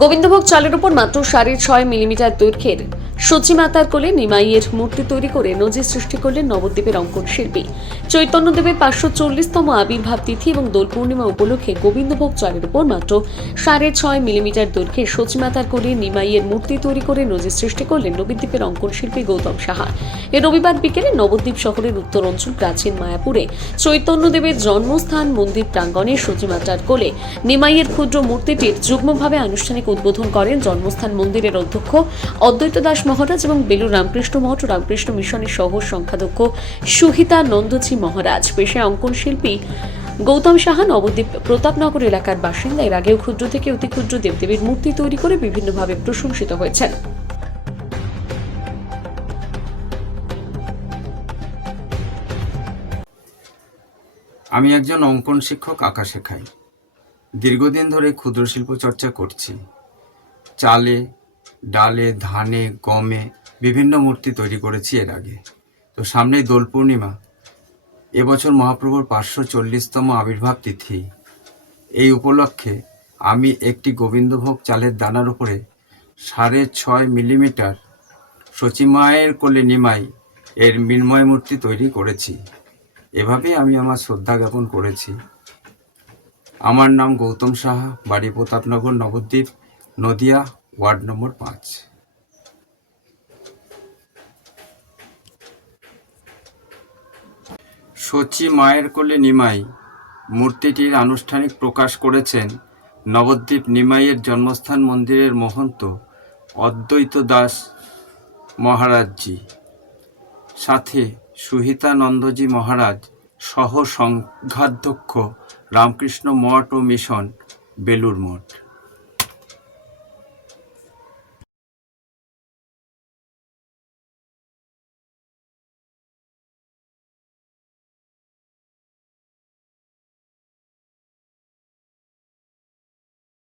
গোবিন্দভোগ চালের উপর মাত্র 6.5 মিলিমিটার দৈর্ঘ্যের সচিমাতার কোলে নিমাইয়ের মূর্তি তৈরি করে নজির সৃষ্টি করলেন নবদ্বীপের অঙ্কন শিল্পী। চৈতন্যদেবের 540তম আবির্ভাব তিথি এবং দোল পূর্ণিমা উপলক্ষে গোবিন্দভোগ চালের উপর মাত্র 6.5 মিলিমিটার দৈর্ঘ্যের সচিমাতার কোলে নিমাইয়ের মূর্তি তৈরি করে নজির সৃষ্টি করলেন নবদ্বীপের অঙ্কন শিল্পী গৌতম সাহা। এ রবিবার বিকেলে নবদ্বীপ শহরের উত্তর অঞ্চল প্রাচীন মায়াপুরে চৈতন্যদেবের জন্মস্থান মন্দির প্রাঙ্গণে সচিমাতার কোলে নিমাইয়ের ক্ষুদ্র মূর্তিটির যুগ্মভাবে আনুষ্ঠানিক উদ্বোধন করেন জন্মস্থান মন্দিরের অধ্যক্ষ অদ্বৈত দাস মহারাজ এবং বেলুর রামকৃষ্ণ মঠ ও রামকৃষ্ণ মিশনের সহ সংখ্যাধ্যক্ষ সুহিতা নন্দজি মহারাজ। পেশায় অঙ্কন শিল্পী গৌতম সাহা নবদ্বীপ প্রতাপনগর এলাকার বাসিন্দা। এর আগেও ক্ষুদ্র থেকে অতি ক্ষুদ্র দেবদেবীর মূর্তি তৈরি করে বিভিন্নভাবে প্রশংসিত হয়েছেন। আমি একজন অঙ্কন শিক্ষক, আঁকা শেখাই। দীর্ঘদিন ধরে ক্ষুদ্র শিল্প চর্চা করছি। চালে, ডালে, ধানে, গমে বিভিন্ন মূর্তি তৈরি করেছি এর আগে। তো সামনেই দোল পূর্ণিমা। এবছর মহাপ্রভুর 540তম আবির্ভাব তিথি। এই উপলক্ষে আমি একটি গোবিন্দভোগ চালের দানার উপরে 6.5 মিলিমিটার সচিমায়ের কোলে নিমাই এর মৃন্ময় মূর্তি তৈরি করেছি। এভাবেই আমি আমার শ্রদ্ধা জ্ঞাপন করেছি। আমার নাম গৌতম সাহা, বাড়ি প্রতাপনগর, নবদ্বীপ, নদিয়া, ওয়ার্ড নম্বর 5। সচি মায়ের কোলে নিমাই মূর্তিটির আনুষ্ঠানিক প্রকাশ করেছেন নবদ্বীপ নিমাইয়ের জন্মস্থান মন্দিরের মহন্ত অদ্বৈত দাস মহারাজজি, সাথে সুহিতানন্দজি মহারাজ সহ সংঘাধ্যক্ষ রামকৃষ্ণ মঠ ও মিশন, বেলুর মঠ।